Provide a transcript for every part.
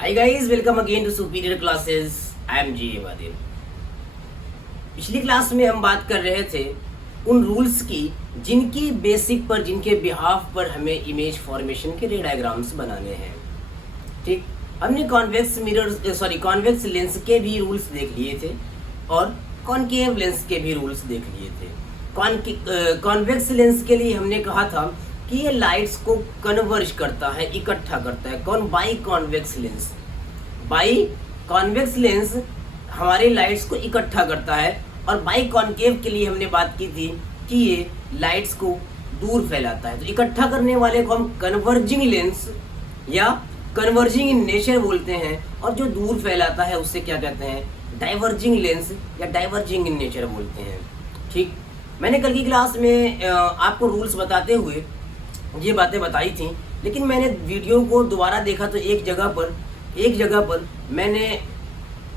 Hi guys, welcome again to superior classes. I am G Vadil. पिछली class में हम बात कर रहे थे उन रूल्स की जिनकी बेसिक पर, जिनके बिहाफ पर हमें इमेज फॉर्मेशन के रे डायग्राम्स बनाने हैं। ठीक, हमने कॉन्वेक्स लेंस के भी रूल्स देख लिए थे और कॉनकेव लेंस के भी रूल्स देख लिए थे। कॉन्वेक्स लेंस के लिए हमने कहा था कि ये लाइट्स को कन्वर्ज करता है, इकट्ठा करता है। कौन? By convex lens. By convex lens हमारे लाइट्स को इकट्ठा करता है। और बाई कॉनकेव के लिए हमने बात की थी कि ये लाइट्स को दूर फैलाता है। तो इकट्ठा करने वाले को हम कन्वर्जिंग लेंस या कन्वर्जिंग इन नेचर बोलते हैं, और जो दूर फैलाता है उससे क्या कहते हैं? डाइवर्जिंग लेंस या डाइवर्जिंग इन नेचर बोलते हैं। ठीक, मैंने कल की क्लास में आपको रूल्स बताते हुए ये बातें बताई थी, लेकिन मैंने वीडियो को दोबारा देखा तो एक जगह पर मैंने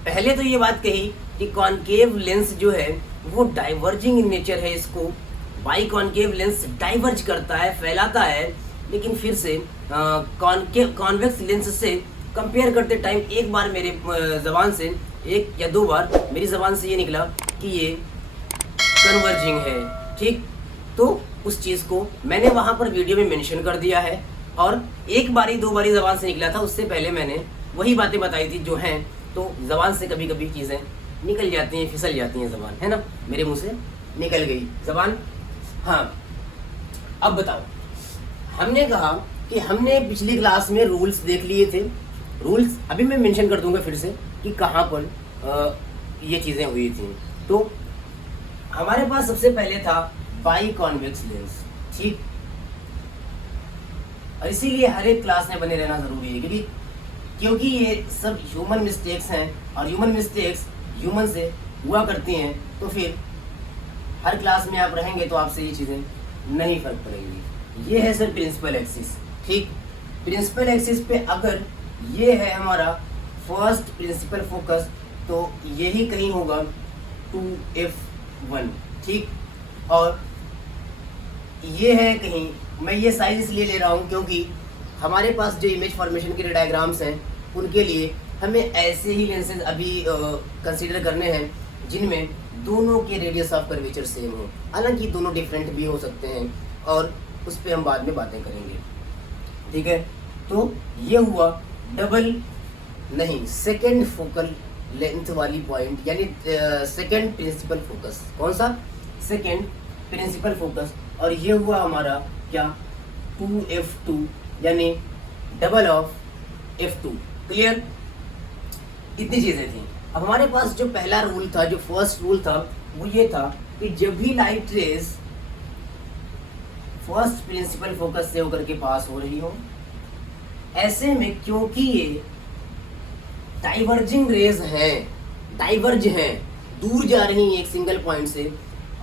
पहले तो ये बात कही कि कॉनकेव लेंस जो है वो डाइवर्जिंग इन नेचर है। इसको बाई कॉनकेव लेंस डाइवर्ज करता है, फैलाता है। लेकिन फिर से कॉन्वेक्स लेंस से कंपेयर करते टाइम एक बार मेरे ज़बान से, एक या दो बार मेरी ज़बान से ये निकला कि ये कन्वर्जिंग है। ठीक, तो उस चीज़ को मैंने वहाँ पर वीडियो में मेंशन कर दिया है, और एक बारी दो बारी ज़बान से निकला था, उससे पहले मैंने वही बातें बताई थी जो हैं। तो ज़बान से कभी कभी चीज़ें निकल जाती हैं, फिसल जाती हैं ज़बान, है ना। मेरे मुंह से निकल गई ज़बान। हाँ, अब बताओ, हमने कहा कि हमने पिछली क्लास में रूल्स देख लिए थे। रूल्स अभी मैं मेंशन कर दूंगा फिर से कि कहाँ पर ये चीज़ें हुई थी। तो हमारे पास सबसे पहले था बाई कॉन्वेक्स लेंस। ठीक, और इसीलिए हर एक क्लास में बने रहना ज़रूरी है, क्योंकि ये सब ह्यूमन मिस्टेक्स हैं, और ह्यूमन मिस्टेक्स ह्यूमन से हुआ करती हैं। तो फिर हर क्लास में आप रहेंगे तो आपसे ये चीज़ें नहीं फर्क पड़ेंगी। ये है सर प्रिंसिपल एक्सिस। ठीक, प्रिंसिपल एक्सिस पे अगर ये है हमारा फर्स्ट प्रिंसिपल फोकस, तो यही कहीं होगा 2F1। ठीक, और ये है कहीं, मैं ये साइज इसलिए ले रहा हूँ क्योंकि हमारे पास जो इमेज फॉर्मेशन के डायग्राम्स हैं उनके लिए हमें ऐसे ही लेंसेज अभी कंसीडर करने हैं जिनमें दोनों के रेडियस ऑफ कर्वेचर सेम हो। हालांकि दोनों डिफरेंट भी हो सकते हैं, और उस पर हम बाद में बातें करेंगे। ठीक है, तो ये हुआ सेकेंड फोकल लेंथ वाली पॉइंट, यानी सेकेंड प्रिंसिपल फोकस। कौन सा? Second principal focus. और ये हुआ हमारा क्या? 2F2, यानी डबल ऑफ F2। क्लियर? इतनी चीज़ें थी। अब हमारे पास जो पहला रूल था, जो फर्स्ट रूल था, वो ये था कि जब भी light rays first principal focus से होकर के पास हो रही हो, ऐसे में क्योंकि ये डाइवर्जिंग रेज हैं, डाइवर्ज हैं, दूर जा रही हैं एक सिंगल पॉइंट से,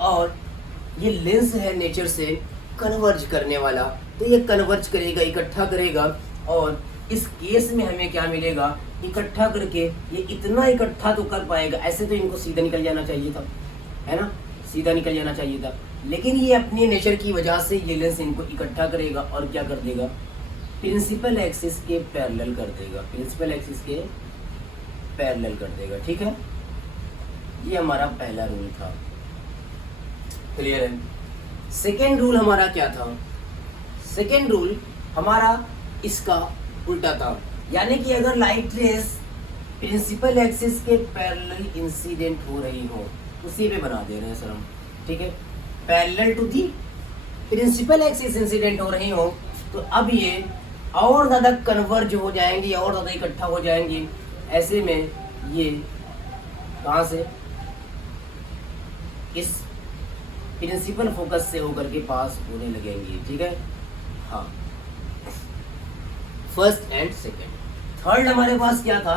और ये लेंस है नेचर से कन्वर्ज करने वाला, तो ये कन्वर्ज करेगा, इकट्ठा करेगा। और इस केस में हमें क्या मिलेगा? इकट्ठा करके ये इतना इकट्ठा तो कर पाएगा। ऐसे तो इनको सीधा निकल जाना चाहिए था, है ना, सीधा निकल जाना चाहिए था। लेकिन ये अपने नेचर की वजह से ये लेंस इनको इकट्ठा करेगा और क्या कर देगा? प्रिंसिपल एक्सिस के पैरेलल कर देगा, प्रिंसिपल एक्सिस के पैरेलल कर देगा। ठीक है, ये हमारा पहला रूल था। क्लियर है? सेकेंड रूल हमारा क्या था? सेकेंड रूल हमारा इसका उल्टा था, यानी कि अगर लाइट रेस प्रिंसिपल एक्सिस के पैरेलल इंसिडेंट हो रही हो, उसी पे बना दे रहे हैं सर हम। ठीक है, parallel to the principal axis incident हो रही हो, तो अब ये और ज़्यादा कन्वर्ज हो जाएंगी, और ज़्यादा इकट्ठा हो जाएंगी। ऐसे में ये कहाँ से? इस प्रिंसिपल फोकस से होकर के पास होने लगेंगी। ठीक है, हाँ, फर्स्ट एंड सेकेंड। थर्ड हमारे पास क्या था?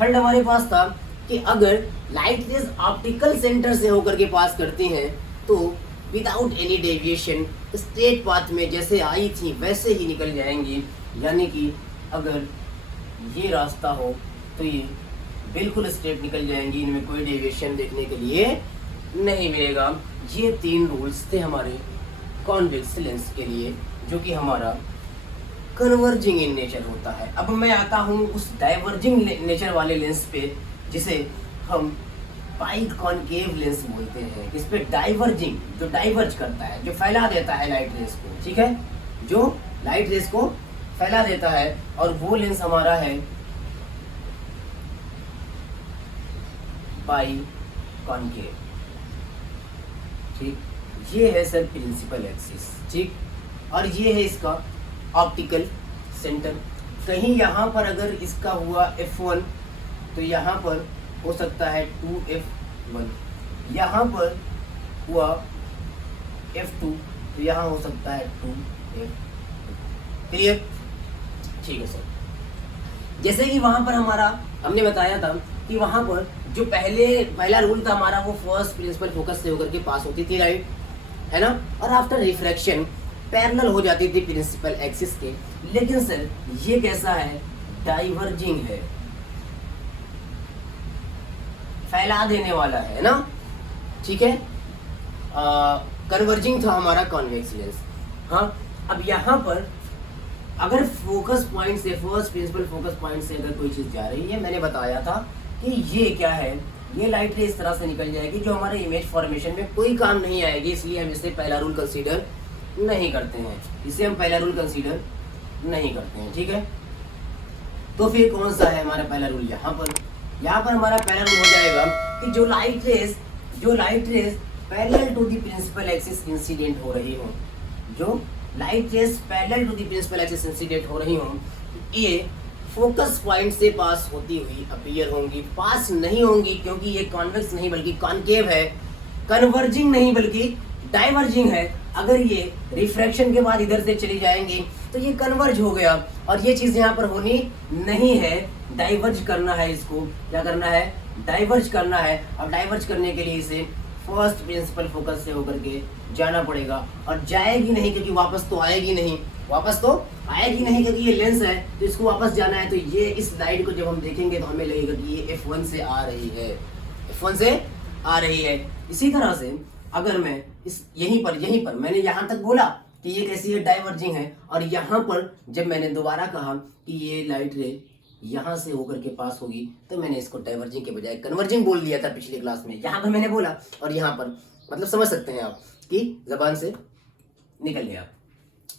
थर्ड हमारे पास था कि अगर लाइट रेज ऑप्टिकल सेंटर से होकर के पास करती हैं तो without any deviation straight path में जैसे आई थी वैसे ही निकल जाएंगी। यानी कि अगर ये रास्ता हो तो ये बिल्कुल स्ट्रेट निकल जाएंगी, इनमें कोई डेविएशन देखने के लिए नहीं मिलेगा। ये तीन रूल्स थे हमारे कॉन्वेक्स लेंस के लिए, जो कि हमारा कन्वर्जिंग इन नेचर होता है। अब मैं आता हूँ उस डाइवर्जिंग नेचर वाले लेंस पे जिसे हम पाई कॉनकेव लेंस बोलते हैं। इस पे डाइवर्जिंग, जो डाइवर्ज करता है, जो फैला देता है लाइट रेस को, ठीक है, जो लाइट रेस को फैला देता है, और वो लेंस हमारा है पाई कॉनकेव। ठीक, ये है सर प्रिंसिपल एक्सिस। ठीक, और ये है इसका ऑप्टिकल सेंटर। कहीं यहाँ पर अगर इसका हुआ F1 तो यहाँ पर हो सकता है 2F1, यहाँ पर हुआ F2 तो यहाँ हो सकता है 2F2। क्लियर? ठीक है सर। जैसे कि वहाँ पर हमारा हमने बताया था कि वहाँ पर जो पहला रूल था हमारा, वो फर्स्ट प्रिंसिपल फोकस से होकर के पास होती थी लाइट, है ना, और आफ्टर रिफ्रैक्शन पैरेलल हो जाती थी प्रिंसिपल एक्सिस के। लेकिन सर ये कैसा है? डाइवर्जिंग है, फैला देने वाला है ना, ठीक है। कन्वर्जिंग था हमारा कॉन्वेक्स लेंस। हाँ, अब यहाँ पर अगर फोकस पॉइंट से, फर्स्ट प्रिंसिपल फोकस पॉइंट से अगर कोई चीज़ जा रही है, मैंने बताया था कि ये क्या है, ये लाइट रे इस तरह से निकल जाएगी जो हमारे इमेज फॉर्मेशन में कोई काम नहीं आएगी, इसलिए हम इसे पहला रूल कंसीडर नहीं करते हैं, इसे हम पहला रूल कंसीडर नहीं करते हैं, ठीक है। तो फिर कौन सा है हमारा पहला रूल? यहाँ पर हमारा पहला रूल हो जाएगा कि जो light rays parallel to the principal axis incident हो रही हो, जो light rays parallel to the principal axis incident हो रही हो, ये फोकस पॉइंट से पास होती हुई अपीयर होंगी। पास नहीं होंगी क्योंकि ये कॉन्वेक्स नहीं बल्कि कॉनकेव है, कन्वर्जिंग नहीं बल्कि डाइवर्जिंग है। अगर ये रिफ्रैक्शन के बाद इधर से चली जाएंगी तो ये कन्वर्ज हो गया, और ये चीज़ यहाँ पर होनी नहीं है, डाइवर्ज करना है इसको। क्या करना है? डाइवर्ज करना है। और डाइवर्ज करने के लिए इसे फर्स्ट प्रिंसिपल फोकस से होकर के जाना पड़ेगा, और जाएगी नहीं क्योंकि वापस तो आएगी नहीं क्योंकि ये लेंस है, तो इसको वापस जाना है। तो ये इस लाइट को जब हम देखेंगे तो हमें लगेगा कि ये F1 से आ रही है, इसी तरह से अगर मैं यहीं पर मैंने यहाँ तक बोला कि ये कैसी है? डाइवर्जिंग है, और यहाँ पर जब मैंने दोबारा कहा कि ये लाइट रे यहाँ से होकर के पास होगी तो मैंने इसको डाइवर्जिंग के बजाय कन्वर्जिंग बोल दिया था पिछली क्लास में। यहाँ पर मैंने बोला, और यहाँ पर मतलब समझ सकते हैं आप कि जबान से निकल गया।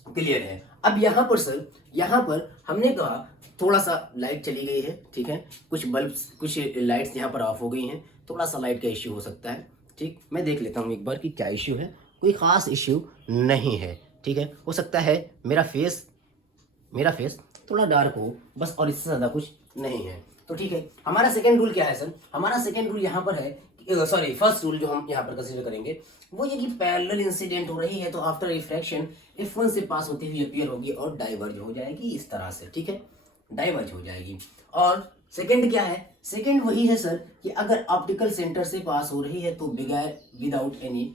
क्लियर है? अब यहाँ पर सर, यहाँ पर हमने कहा थोड़ा सा लाइट चली गई है, ठीक है, कुछ लाइट्स यहाँ पर ऑफ हो गई हैं, थोड़ा सा लाइट का इश्यू हो सकता है। ठीक, मैं देख लेता हूँ एक बार कि क्या इश्यू है। कोई ख़ास इश्यू नहीं है, ठीक है। हो सकता है मेरा फेस थोड़ा डार्क हो बस, और इससे ज़्यादा कुछ नहीं है। तो ठीक है, हमारा सेकेंड रूल क्या है सर? हमारा सेकेंड रूल यहाँ पर है, फर्स्ट रूल जो हम यहाँ पर कंसीडर करेंगे वो ये कि पैरेलल इंसिडेंट हो रही है तो आफ्टर रिफ्रैक्शन F1 से पास होती हुई अपीयर होगी और डाइवर्ज हो जाएगी इस तरह से, ठीक है, डाइवर्ज हो जाएगी। और सेकंड क्या है? सेकंड वही है सर कि अगर ऑप्टिकल सेंटर से पास हो रही है तो बगैर विदाउट एनी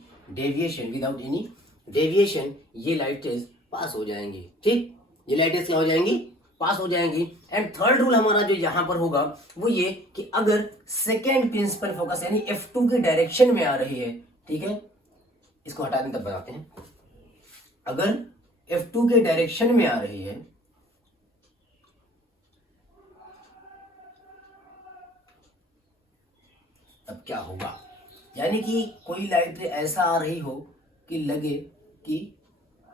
डेविएशन ये लाइट रेज पास हो जाएंगी। ठीक, ये लाइट रेज क्या हो जाएंगी? पास हो जाएंगी। एंड थर्ड रूल हमारा जो यहाँ पर होगा वो ये कि अगर सेकेंड प्रिंसिपल फोकस यानी F2 के डायरेक्शन में आ रही है, ठीक है, इसको हटा दें तब बताते हैं। अगर F2 के डायरेक्शन में आ रही है तब क्या होगा? यानी कि कोई लाइट ऐसा आ रही हो कि लगे कि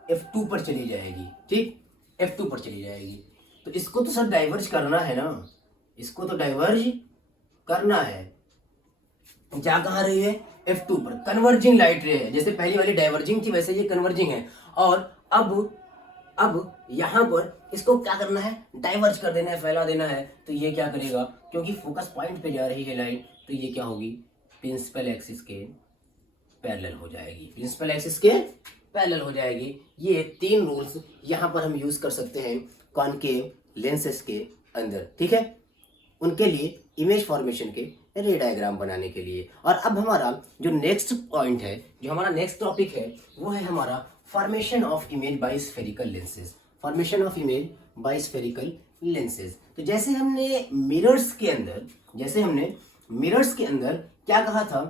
F2 पर चली जाएगी, ठीक, F2 पर चली जाएगी, तो इसको तो सर डाइवर्ज करना है ना, इसको तो डाइवर्ज करना है। क्या कहा रही है? F2 पर। कन्वर्जिंग लाइट रे है, जैसे पहली वाली डाइवर्जिंग थी वैसे ये कन्वर्जिंग है। और अब यहाँ पर इसको क्या करना है? डाइवर्ज कर देना है, फैला देना है। तो ये क्या करेगा? क्योंकि फोकस पॉइंट पे जा रही है लाइट, तो ये क्या होगी? प्रिंसिपल एक्सिस के पैरेलल हो जाएगी। ये तीन रूल्स यहाँ पर हम यूज कर सकते हैं कॉनकेव लेंसेस के अंदर, ठीक है, उनके लिए इमेज फॉर्मेशन के रे डायग्राम बनाने के लिए। और अब हमारा जो नेक्स्ट पॉइंट है, जो हमारा नेक्स्ट टॉपिक है, वो है हमारा formation of image by spherical lenses. तो जैसे हमने मिरर्स के अंदर क्या कहा था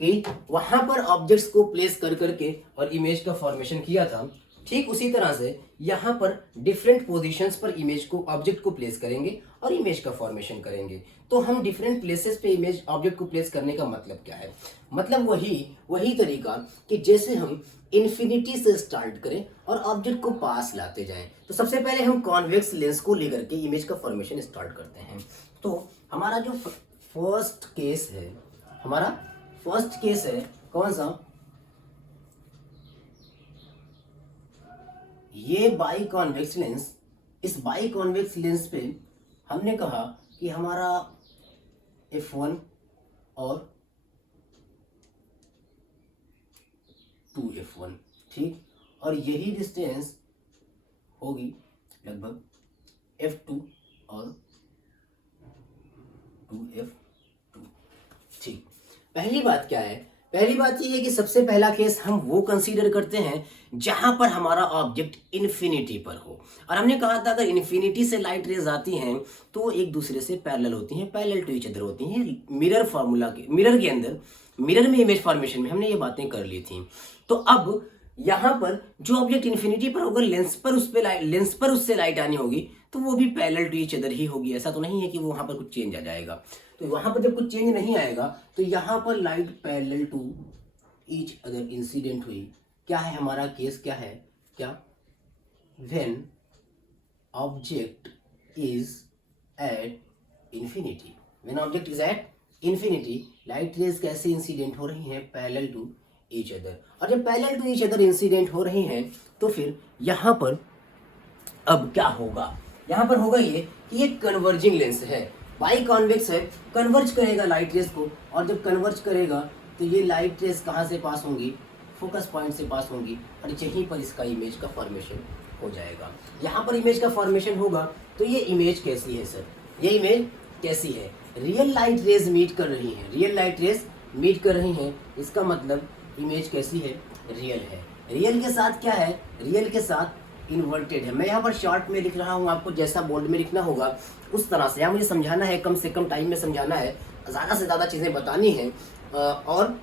कि वहां पर ऑब्जेक्ट्स को प्लेस कर करके और इमेज का फॉर्मेशन किया था, ठीक उसी तरह से यहाँ पर डिफरेंट पोजीशंस पर इमेज को ऑब्जेक्ट को प्लेस करेंगे और इमेज का फॉर्मेशन करेंगे। तो हम डिफरेंट प्लेसेस पे इमेज ऑब्जेक्ट को प्लेस करने का मतलब क्या है? मतलब वही तरीका कि जैसे हम इन्फिनिटी से स्टार्ट करें और ऑब्जेक्ट को पास लाते जाएं। तो सबसे पहले हम कॉन्वेक्स लेंस को लेकर के इमेज का फॉर्मेशन स्टार्ट करते हैं। तो हमारा जो फर्स्ट केस है कौन सा? ये बाई कॉन्वेक्स लेंस। इस बाई कॉन्वेक्स लेंस पे हमने कहा कि हमारा f1 और 2f1, ठीक, और यही डिस्टेंस होगी लगभग f2 और 2f2, ठीक। पहली बात क्या है? पहली बात यह है कि सबसे पहला केस हम वो कंसीडर करते हैं जहां पर हमारा ऑब्जेक्ट इन्फिनिटी पर हो। और हमने कहा था अगर इन्फिनिटी से लाइट रेज आती हैं तो एक दूसरे से पैरेलल होती हैं, पैरेलल टू ईच अदर होती हैं। मिरर के अंदर, मिरर में इमेज फॉर्मेशन में हमने ये बातें कर ली थी। तो अब यहाँ पर जो ऑब्जेक्ट इन्फिनिटी पर होगा, लेंस पर उससे लाइट आनी होगी तो वो भी पैरेलल टू ईच अदर ही होगी। ऐसा तो नहीं है कि वो वहां पर कुछ चेंज आ जाएगा। तो वहां पर जब कुछ चेंज नहीं आएगा तो यहाँ पर light parallel to each other incident हुई। क्या है हमारा केस? क्या है? क्या? When object is at infinity. When object is at infinity, light rays कैसे इंसिडेंट हो रही हैं? Parallel to each other. और जब parallel to each other incident हो रही हैं तो फिर यहाँ पर अब क्या होगा? यहाँ पर होगा ये कि ये कन्वर्जिंग लेंस है, बाई कॉन्वेक्स है, कन्वर्ज करेगा लाइट रेज को। और जब कन्वर्ज करेगा तो ये लाइट रेज कहाँ से पास होंगी? फोकस पॉइंट से पास होंगी और यहीं पर इसका इमेज का फॉर्मेशन हो जाएगा। यहाँ पर इमेज का फॉर्मेशन होगा। तो ये इमेज कैसी है सर? ये इमेज कैसी है? रियल लाइट रेज मीट कर रही हैं, रियल लाइट रेज मीट कर रही हैं। इसका मतलब इमेज कैसी है? रियल है। रियल के साथ क्या है? रियल के साथ इन्वर्टेड है। मैं यहाँ पर शॉर्ट में लिख रहा हूँ, आपको जैसा बोर्ड में लिखना होगा उस तरह से। यहाँ मुझे समझाना है, कम से कम टाइम में समझाना है, ज़्यादा से ज़्यादा चीज़ें बतानी हैं और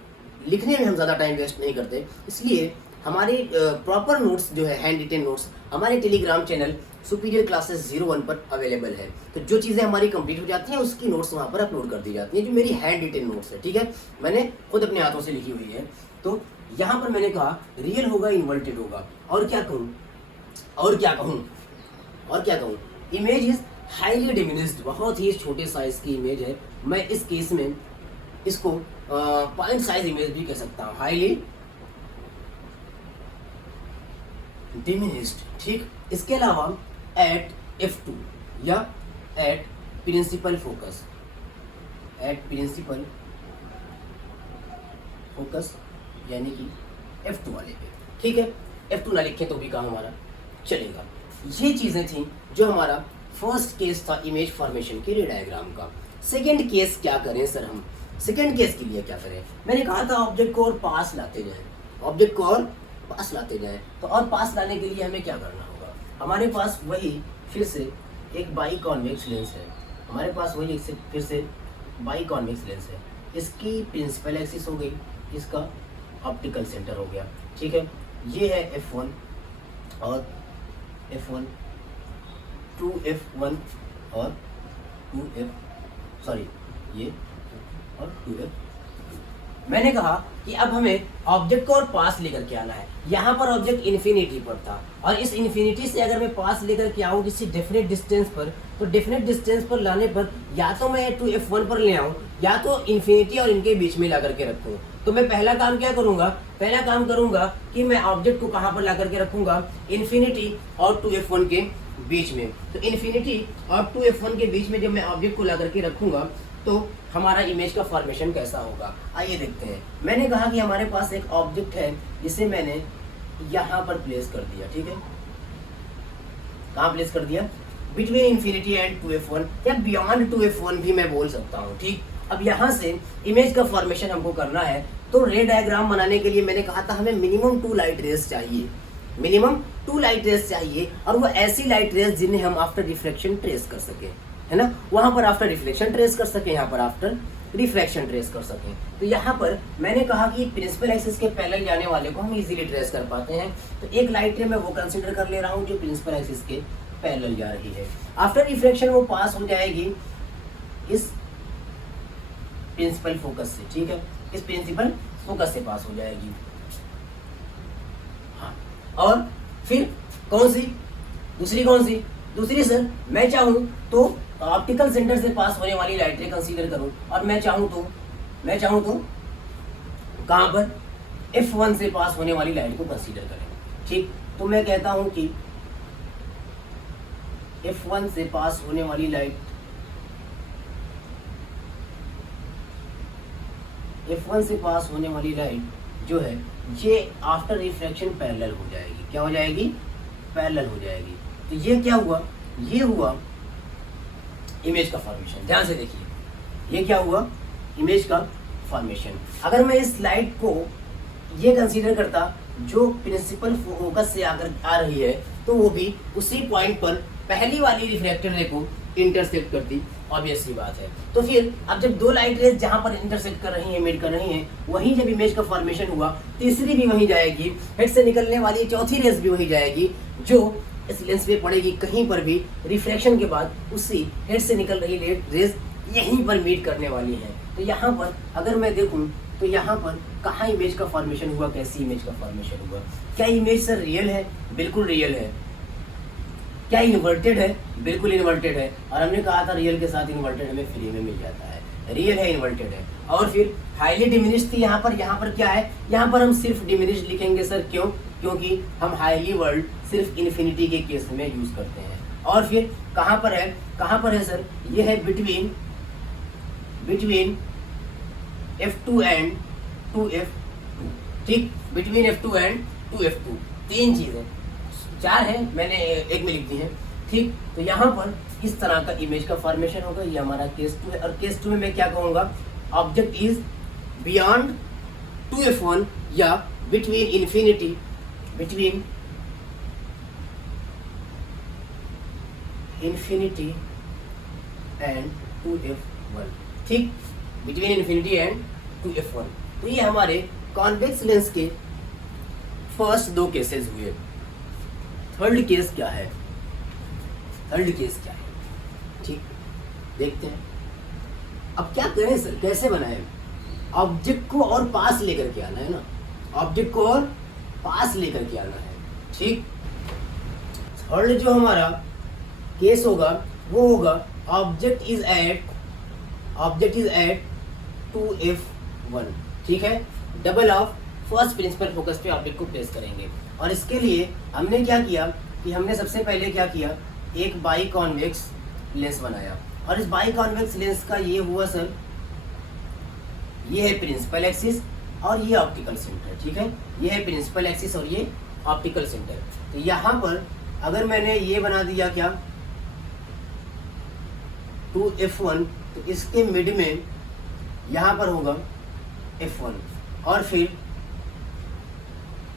लिखने में हम ज़्यादा टाइम वेस्ट नहीं करते। इसलिए हमारे प्रॉपर नोट्स जो है, हैंड रिटेन नोट्स, हमारे टेलीग्राम चैनल सुपीरियर क्लासेस 01 पर अवेलेबल है। तो जो चीज़ें हमारी कंप्लीट हो जाती हैं उसकी नोट्स वहाँ पर अपलोड कर दी जाती हैं, जो मेरी हैंड रिटेन नोट्स है, ठीक है, मैंने खुद अपने हाथों से लिखी हुई है। तो यहाँ पर मैंने कहा रियल होगा, इन्वर्टेड होगा। और क्या कहूँ? इमेज इज हाईली डिमिनिश्ड, बहुत ही छोटे साइज की इमेज है। मैं इस केस में इसको पॉइंट साइज इमेज भी कह सकता हूँ, हाईली डिमिनिश्ड, ठीक। इसके अलावा एट f2 या एट प्रिंसिपल फोकस यानी कि f2 वाले पे, ठीक है। f2 ना लिखे तो भी काम हमारा चलेगा। ये चीज़ें थी जो हमारा फर्स्ट केस था इमेज फॉर्मेशन के रे डायग्राम का। सेकंड केस क्या करें सर? हम सेकंड केस के लिए क्या करें? मैंने कहा था ऑब्जेक्ट को और पास लाते जाएं, तो और पास लाने के लिए हमें क्या करना होगा? हमारे पास वही फिर से एक बाई कॉन्वेक्स लेंस है, इसकी प्रिंसिपल एक्सिस हो गई, इसका ऑप्टिकल सेंटर हो गया, ठीक है। ये है f1 और f1, 2f1 और 2f। मैंने कहा कि अब हमें ऑब्जेक्ट को और पास लेकर के आना है। यहाँ पर ऑब्जेक्ट इन्फिनिटी पर था और इस इन्फिनिटी से अगर मैं पास लेकर के आऊँ किसी डेफिनेट डिस्टेंस पर, तो डेफिनेट डिस्टेंस पर लाने पर या तो मैं 2f1 पर ले आऊँ या तो इन्फिनिटी और इनके बीच में ला करके रखूँ। तो मैं पहला काम क्या करूँगा? पहला काम करूँगा कि मैं ऑब्जेक्ट को कहाँ पर ला करके रखूँगा? इन्फिनिटी और 2f1 के बीच में। तो इन्फिनिटी और 2f1 के बीच में जब मैं ऑब्जेक्ट को ला करके रखूँगा तो हमारा इमेज का फॉर्मेशन कैसा होगा? आइए देखते हैं। मैंने कहा कि हमारे पास एक ऑब्जेक्ट है जिसे मैंने यहाँ पर प्लेस कर दिया, ठीक है। कहाँ प्लेस कर दिया? बिटवीन इन्फिनिटी एंड 2f1 या बियॉन्ड 2f1 भी मैं बोल सकता हूँ, ठीक। अब यहाँ से इमेज का फॉर्मेशन हमको करना है। तो रे डायग्राम बनाने के लिए मैंने कहा था हमें मिनिमम 2 लाइट रेज चाहिए, और वो ऐसी लाइट रेज जिन्हें हम आफ्टर रिफ्लेक्शन ट्रेस कर सकें। है ना, वहां पर आफ्टर रिफ्लेक्शन ट्रेस कर सकें, यहाँ पर आफ्टर रिफ्रैक्शन ट्रेस कर सकें। तो यहाँ पर मैंने कहा कि प्रिंसिपल एक्सिस के पैरेलल जाने वाले को हम इजीली ट्रेस कर पाते हैं। तो एक लाइट रे मैं वो कंसीडर कर ले रहा हूँ जो प्रिंसिपल एक्सिस के पैरेलल जा रही है। आफ्टर रिफ्रैक्शन वो पास हो जाएगी इस प्रिंसिपल फोकस से, ठीक है, इस प्रिंसिपल फोकस से पास हो जाएगी। हाँ, और फिर कौन सी दूसरी सर मैं चाहूँ तो ऑप्टिकल सेंटर से पास होने वाली लाइट रे कंसीडर करूं, और मैं चाहूँ तो कहाँ पर F1 से पास होने वाली लाइट को कंसीडर करें। ठीक, तो मैं कहता हूं कि F1 से पास होने वाली लाइट जो है ये आफ्टर रिफ्रैक्शन पैरेलल हो जाएगी। क्या हो जाएगी? पैरेलल हो जाएगी। तो ये क्या हुआ? ये हुआ इमेज का फॉर्मेशन। ध्यान से देखिए, ये क्या हुआ? इमेज का फॉर्मेशन। अगर मैं इस लाइट को ये कंसीडर करता जो प्रिंसिपल फोकस से आकर आ रही है, तो वो भी उसी पॉइंट पर पहली वाली रिफ्रैक्टेड रे को इंटरसेक्ट करती, ऑब्वियस सी बात है। तो फिर अब जब दो लाइट रेज जहां पर इंटरसेक्ट कर रही हैं, मीट कर रही हैं, वहीं जब इमेज का फॉर्मेशन हुआ, तीसरी भी वहीं जाएगी, हेड से निकलने वाली चौथी रेज भी वहीं जाएगी, जो इस लेंस पे पड़ेगी कहीं पर भी रिफ्रैक्शन के बाद, उसी हेड से निकल रही रेज यहीं पर मीट करने वाली है। तो यहाँ पर अगर मैं देखूं तो यहाँ पर कहाँ इमेज का फॉर्मेशन हुआ? कैसी इमेज का फॉर्मेशन हुआ? क्या इमेज सर रियल है? बिल्कुल रियल है। क्या इन्वर्टेड है? बिल्कुल इन्वर्टेड है। और हमने कहा था रियल के साथ इन्वर्टेड हमें फ्री में मिल जाता है। रियल है, इन्वर्टेड है। और फिर हाईली डिमिनिश्ड थी यहाँ पर क्या है? यहाँ पर हम सिर्फ डिमिनिश्ड लिखेंगे सर। क्यों? क्योंकि हम हाईली वर्ड सिर्फ इन्फिनिटी के केस में यूज करते हैं। और फिर कहाँ पर है सर? ये है बिटवीन F2 एंड 2F2। ठीक, बिटवीन F2 एंड 2F2। तीन चीजें, चार है, मैंने एक में लिख दी है। ठीक, तो यहाँ पर इस तरह का इमेज का फॉर्मेशन होगा। ये हमारा केस 2 है। और केस 2 में मैं क्या कहूँगा? ऑब्जेक्ट इज बियॉन्ड 2F1 या बिटवीन इन्फिनिटी एंड 2F1। ठीक, बिटवीन इन्फिनिटी एंड 2F1। तो ये हमारे कॉन्वेक्स लेंस के फर्स्ट दो केसेस हुए। थर्ड केस क्या है? ठीक, देखते हैं। अब क्या करें सर, कैसे बनाए? ऑब्जेक्ट को और पास लेकर के आना है ना, ऑब्जेक्ट को और पास लेकर के आना है। ठीक, थर्ड जो हमारा केस होगा वो होगा ऑब्जेक्ट इज एट 2F1। ठीक है, double of first principal focus पे ऑब्जेक्ट को प्लेस करेंगे। और इसके लिए हमने क्या किया कि हमने सबसे पहले क्या किया, एक बाई कॉन्वेक्स लेंस बनाया। और इस बाई कॉन्वेक्स लेंस का ये हुआ सर, ये है प्रिंसिपल एक्सिस और ये ऑप्टिकल सेंटर। ठीक है, ये है प्रिंसिपल एक्सिस और ये ऑप्टिकल सेंटर। तो यहाँ पर अगर मैंने ये बना दिया क्या, 2F1, तो इसके मिड में यहाँ पर होगा F1। और फिर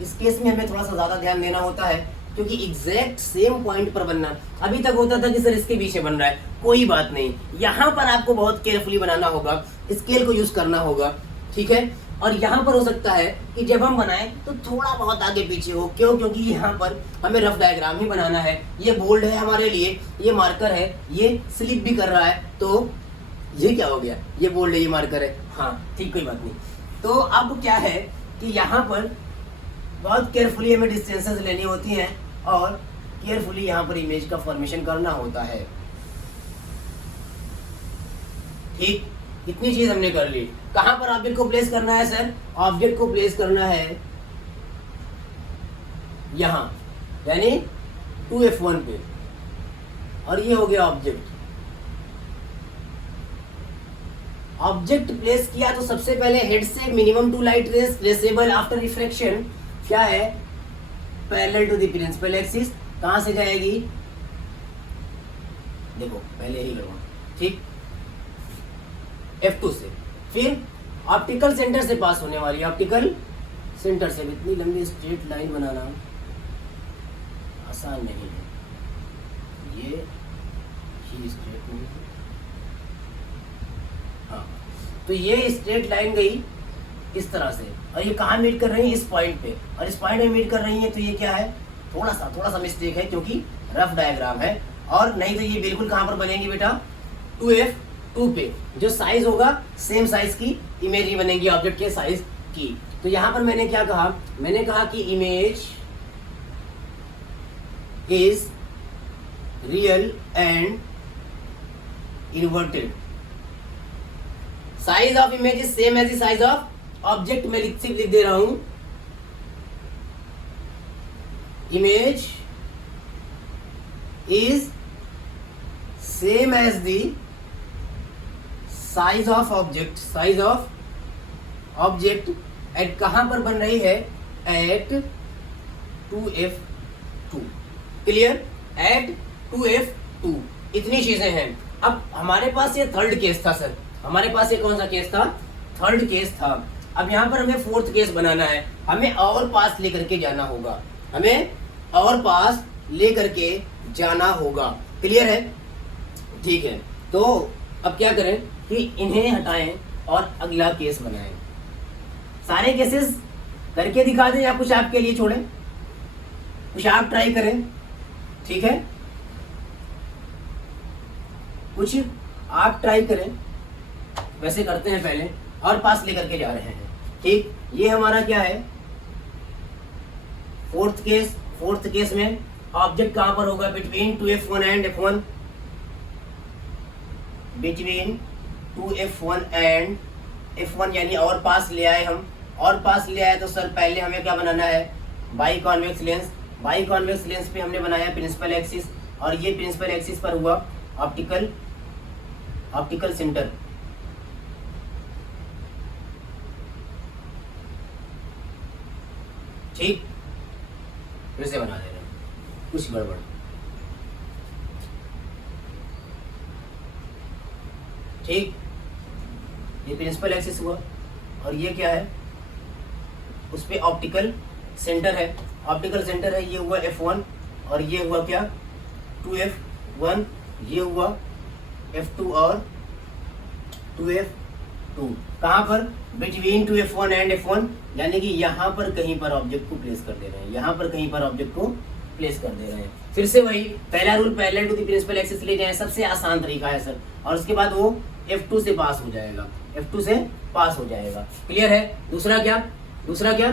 इस केस में हमें थोड़ा सा ज़्यादा ध्यान देना होता है, क्योंकि एग्जैक्ट सेम पॉइंट पर बनना। अभी तक होता था कि सर इसके पीछे बन रहा है, कोई बात नहीं, यहाँ पर आपको बहुत केयरफुली बनाना होगा, स्केल को यूज करना होगा। ठीक है, और यहाँ पर हो सकता है कि जब हम बनाएं तो थोड़ा बहुत आगे पीछे हो। क्यों? क्योंकि यहाँ पर हमें रफ डायग्राम ही बनाना है। ये बोल्ड है हमारे लिए, ये मार्कर है, ये स्लिप भी कर रहा है। तो ये क्या हो गया? ये बोल्ड है, ये मार्कर है। हाँ ठीक, कोई बात नहीं। तो अब क्या है कि यहाँ पर बहुत केयरफुली हमें डिस्टेंसेस लेनी होती हैं और केयरफुली यहाँ पर इमेज का फॉर्मेशन करना होता है। ठीक, इतनी चीज हमने कर ली। कहां पर ऑब्जेक्ट को प्लेस करना है सर? ऑब्जेक्ट को प्लेस करना है यहां, यानी 2F1 पे। और ये हो गया ऑब्जेक्ट। ऑब्जेक्ट प्लेस किया तो सबसे पहले हेड से मिनिमम 2 लाइट रेज प्लेसेबल आफ्टर रिफ्रैक्शन क्या है? Parallel to the principal axis. कहां से जाएगी? देखो पहले ही करूंगा। ठीक, F2 से। फिर ऑप्टिकल सेंटर से पास होने वाली, ऑप्टिकल सेंटर से। इतनी लंबी स्ट्रेट लाइन बनाना आसान नहीं है। हाँ, तो ये स्ट्रेट लाइन गई इस तरह से, और ये कहाँ मीट कर रही है, इस पॉइंट पे, और इस पॉइंट में मीट कर रही है, तो ये क्या है, थोड़ा सा मिस्टेक है क्योंकि रफ डायग्राम है, और नहीं तो ये बिल्कुल कहाँ पर बनेंगी बेटा, 2F2 पे, जो साइज होगा सेम साइज की इमेज ही बनेगी ऑब्जेक्ट के साइज की। तो यहाँ पर मैंने क्या कहा, मैंने कहा कि image is real and inverted, size of image is same as the size of object. मैं सिर्फ लिख दे रहा हूं, image is same as the size of object, size of object at कहां पर बन रही है, eight 2F2। Clear, eight 2F2। इतनी चीजें हैं। अब हमारे पास ये थर्ड केस था सर, हमारे पास ये कौन सा केस था, थर्ड केस था। अब यहाँ पर हमें फोर्थ केस बनाना है, हमें और पास लेकर के जाना होगा, हमें और पास लेकर के जाना होगा। क्लियर है, ठीक है। तो अब क्या करें कि इन्हें हटाएं और अगला केस बनाएं। सारे केसेस करके दिखा दें या कुछ आपके लिए छोड़ें, कुछ आप ट्राई करें, ठीक है, कुछ आप ट्राई करें। वैसे करते हैं पहले, और पास लेकर के जा रहे हैं, ठीक। ये हमारा क्या है, फोर्थ केस। फोर्थ केस में ऑब्जेक्ट कहां पर होगा, between 2F1 and F1, between 2F1 and F1, यानी और पास ले आए हम। और पास ले आए तो सर पहले हमें क्या बनाना है, by convex lens. By convex lens पे हमने बनाया प्रिंसिपल एक्सिस, और ये प्रिंसिपल एक्सिस पर हुआ ऑप्टिकल सेंटर। ठीक, फिर से बना दे रहे हैं, कुछ गड़बड़। ठीक, ये प्रिंसिपल एक्सिस हुआ, और ये क्या है, उस पे ऑप्टिकल सेंटर है। ऑप्टिकल सेंटर है, ये हुआ F1, और ये हुआ क्या, 2F1, ये हुआ F2 और 2F2। कहाँ पर, बिटवीन 2F1 एंड F1, यानी कि यहाँ पर कहीं पर ऑब्जेक्ट को प्लेस कर दे रहे हैं, यहाँ पर कहीं पर ऑब्जेक्ट को प्लेस कर दे रहे हैं। फिर से वही पहला rule, parallel to the principal axis ले जाए, सबसे आसान तरीका है सर। और उसके बाद वो F2 से पास हो जाएगा, F2 से पास हो जाएगा। क्लियर है। दूसरा क्या, दूसरा क्या,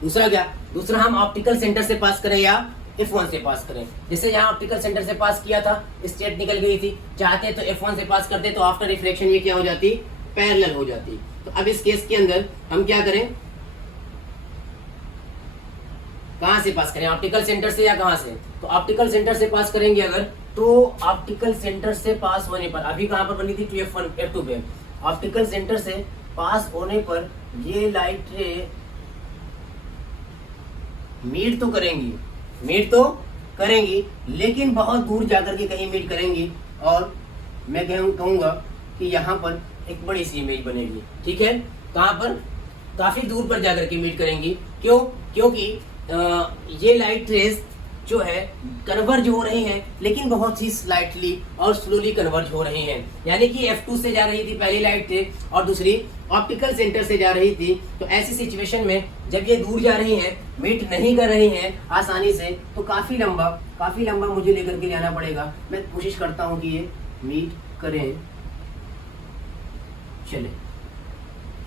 दूसरा क्या, दूसरा हम ऑप्टिकल सेंटर से पास करें या F1 से पास करें। जैसे यहाँ ऑप्टिकल सेंटर से पास किया था, स्ट्रेट निकल गई थी, चाहते तो F1 से पास करते तो आफ्टर रिफ्लेक्शन ये क्या हो जाती, पैरेलल हो जाती। तो अब इस केस के अंदर हम क्या करें, कहां से पास करें, ऑप्टिकल सेंटर से या कहां से, तो ऑप्टिकल सेंटर से पास करेंगे अगर, तो ऑप्टिकल सेंटर से पास होने पर, अभी कहां पर बनी थी 2F1 F2 पे, ऑप्टिकल सेंटर से पास होने पर ये लाइट रे मीट तो करेंगी, मीट तो करेंगी, लेकिन बहुत दूर जाकर के कहीं मीट करेंगी, और मैं कहूंगा कि यहाँ पर एक बड़ी सी इमेज बनेगी। ठीक है, कहाँ पर, काफी दूर पर जाकर के मीट करेंगी। क्यों, क्योंकि ये लाइट रेज जो है कन्वर्ज हो रही हैं, लेकिन बहुत ही स्लाइटली और स्लोली कन्वर्ज हो रही हैं। यानी कि F2 से जा रही थी पहली लाइट थे, और दूसरी ऑप्टिकल सेंटर से जा रही थी। तो ऐसी सिचुएशन में जब ये दूर जा रही हैं, मीट नहीं कर रही हैं आसानी से, तो काफ़ी लंबा मुझे लेकर के जाना पड़ेगा। मैं कोशिश करता हूँ कि ये मीट करें, चले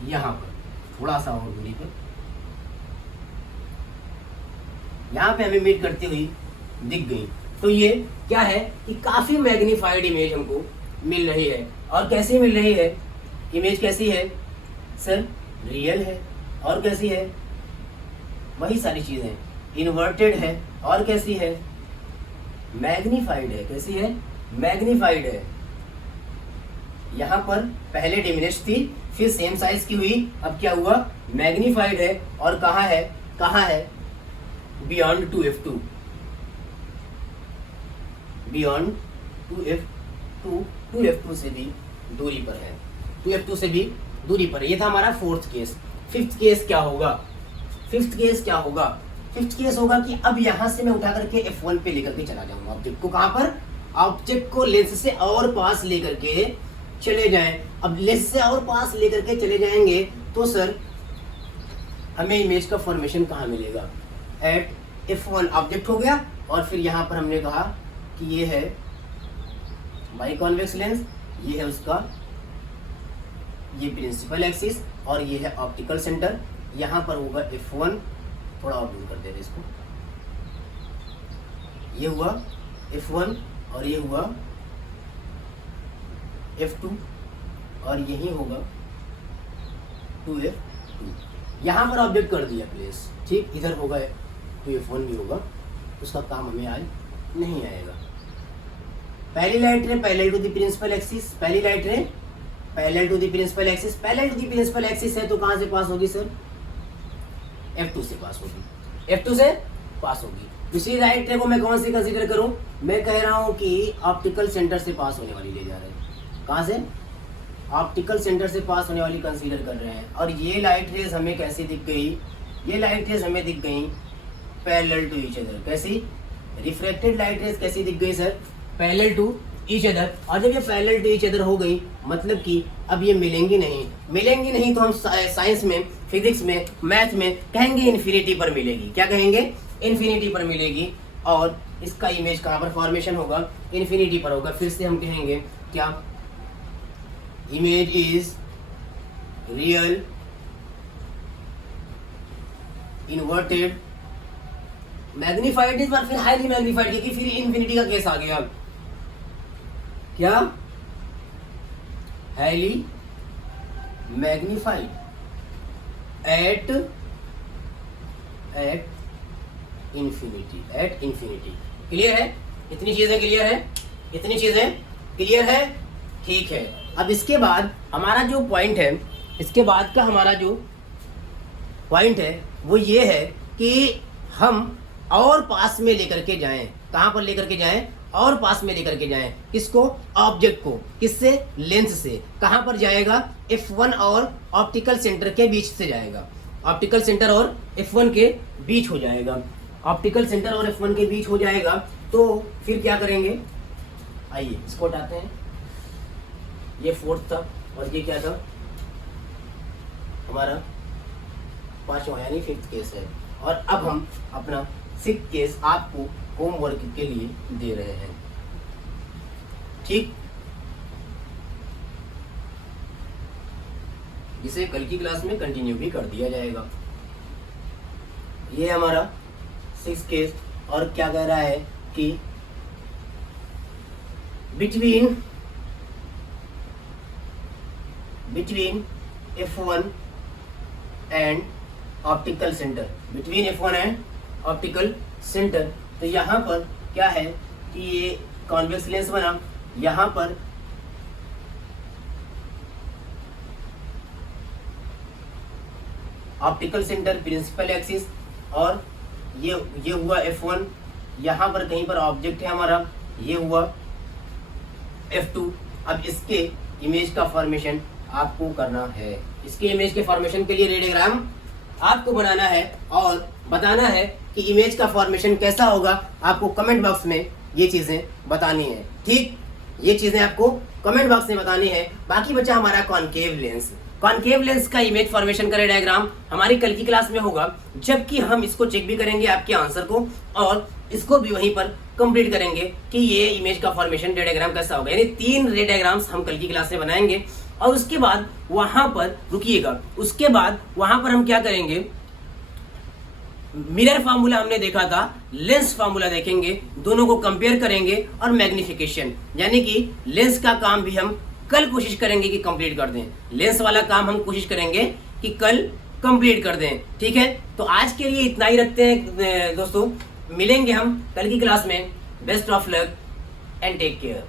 यहाँ पर थोड़ा सा और दूरी पर, यहाँ पे हमें मीट करती हुई दिख गई। तो ये क्या है कि काफी मैग्नीफाइड इमेज हमको मिल रही है। और कैसी मिल रही है इमेज, कैसी है सर, रियल है, और कैसी है, वही सारी चीजें, इन्वर्टेड है, और कैसी है, मैग्नीफाइड है। कैसी है, मैग्नीफाइड है। यहाँ पर पहले डिमिनिश थी, फिर सेम साइज की हुई, अब क्या हुआ, मैग्नीफाइड है। और कहाँ है, कहाँ है, beyond 2F2, beyond 2F2, 2F2 से भी दूरी पर है, 2F2 से भी दूरी पर है। ये था हमारा फोर्थ केस। फिफ्थ केस क्या होगा, फिफ्थ केस क्या होगा, फिफ्थ केस होगा कि अब यहां से मैं उठा करके F1 पे लेकर के चला जाऊंगा ऑब्जेक्ट को। कहां पर? ऑब्जेक्ट को लेंस से और पास लेकर के चले जाएं। अब लेंस से और पास लेकर के चले जाएंगे तो सर हमें इमेज का फॉर्मेशन कहाँ मिलेगा? एट F1 ऑब्जेक्ट हो गया, और फिर यहाँ पर हमने कहा कि ये है बाइकॉन्वेक्स लेंस, ये है उसका ये प्रिंसिपल एक्सिस, और ये है ऑप्टिकल सेंटर। यहाँ पर होगा F1, थोड़ा और दूर कर दे रहे इसको, ये हुआ F1 और ये हुआ F2, और यही होगा 2F2। यहाँ पर ऑब्जेक्ट कर दिया प्लेस, ठीक, इधर होगा 2F1 भी होगा, उसका काम हमें आज नहीं आएगा। पहली light ray parallel to the principal axis, पहली light ray parallel to the principal axis, parallel to the principal axis है तो कहाँ से पास होगी सर? F2 से पास होगी, F2 से पास होगी। दूसरी लाइट रे को मैं कौन सी कंसीडर करूं? मैं कह रहा हूं कि ऑप्टिकल सेंटर से पास होने वाली ले जा रहे हैं। कहाँ से? ऑप्टिकल सेंटर से पास होने वाली कंसीडर कर रहे हैं। और ये लाइट रेज हमें कैसी दिख गई? ये लाइट रेज हमें दिख गई पैरेलल टू ईच अदर। कैसी? रिफ्रैक्टेड लाइट रेज कैसी दिख गई sir? Parallel to each other. और जब ये पैरेलल टू ईच अदर हो गई मतलब कि अब ये मिलेंगी नहीं तो हम साइंस में, फिजिक्स में, मैथ में कहेंगे इन्फिनिटी पर मिलेगी। क्या कहेंगे? इन्फिनिटी पर मिलेगी। और इसका इमेज कहाँ पर फॉर्मेशन होगा? इन्फिनिटी पर होगा। फिर से हम कहेंगे क्या? Image is real inverted magnified, इस बार फिर हाईली मैग्नीफाइड, क्योंकि फिर इन्फिनिटी का केस आ गया। क्या? Highly magnified at infinity. Clear है? इतनी चीजें क्लियर है? इतनी चीजें क्लियर है? ठीक है। अब इसके बाद हमारा जो पॉइंट है, इसके बाद का हमारा जो पॉइंट है वो ये है कि हम और पास में लेकर के जाएं। कहां पर लेकर के जाएं? और पास में लेकर के जाएं। किसको? ऑब्जेक्ट को। किससे? लेंस से। कहां पर जाएगा? F1 और ऑप्टिकल सेंटर के बीच से जाएगा। ऑप्टिकल सेंटर और F1 के बीच हो जाएगा। ऑप्टिकल सेंटर और F1 के बीच हो जाएगा तो फिर क्या करेंगे? आइए इसको हटाते हैं। ये फोर्थ था और ये क्या था? हमारा पांचवा यानी फिफ्थ केस है। और अब हम अपना सिक्स्थ केस आपको होमवर्क के लिए दे रहे हैं। ठीक, इसे कल की क्लास में कंटिन्यू भी कर दिया जाएगा। ये हमारा सिक्स्थ केस, और क्या कह रहा है कि between F1 and optical centre, between F1 and optical centre. तो यहाँ पर क्या है कि ये कॉन्वेक्स लेंस बना, यहाँ पर ऑप्टिकल सेंटर प्रिंसिपल एक्सिस, और ये हुआ F1, यहाँ पर कहीं पर ऑब्जेक्ट है हमारा, ये हुआ F2। अब इसके इमेज का फॉर्मेशन आपको करना है। इसके इमेज के फॉर्मेशन के लिए रेडियोग्राम आपको बनाना है और बताना है कि इमेज का फॉर्मेशन कैसा होगा। आपको कमेंट बॉक्स में ये चीजें बतानी है। ठीक, ये चीजें आपको कमेंट बॉक्स में बतानी है। बाकी बचा हमारा कॉनकेव लेंस। कॉनकेव लेंस का इमेज फॉर्मेशन का डायग्राम हमारी कल की क्लास में होगा, जबकि हम इसको चेक भी करेंगे आपके आंसर को, और इसको भी वहीं पर कंप्लीट करेंगे कि ये इमेज का फॉर्मेशन डायग्राम कैसा होगा। यानी 3 रे डायग्राम्स हम कल की क्लास में बनाएंगे, और उसके बाद वहां पर रुकिएगा, उसके बाद वहां पर हम क्या करेंगे? मिरर फार्मूला हमने देखा था, लेंस फार्मूला देखेंगे, दोनों को कंपेयर करेंगे, और मैग्निफिकेशन, यानी कि लेंस का काम भी हम कल कोशिश करेंगे कि कंप्लीट कर दें। लेंस वाला काम हम कोशिश करेंगे कि कल कंप्लीट कर दें। ठीक है, तो आज के लिए इतना ही रखते हैं दोस्तों। मिलेंगे हम कल की क्लास में। Best of luck and take care.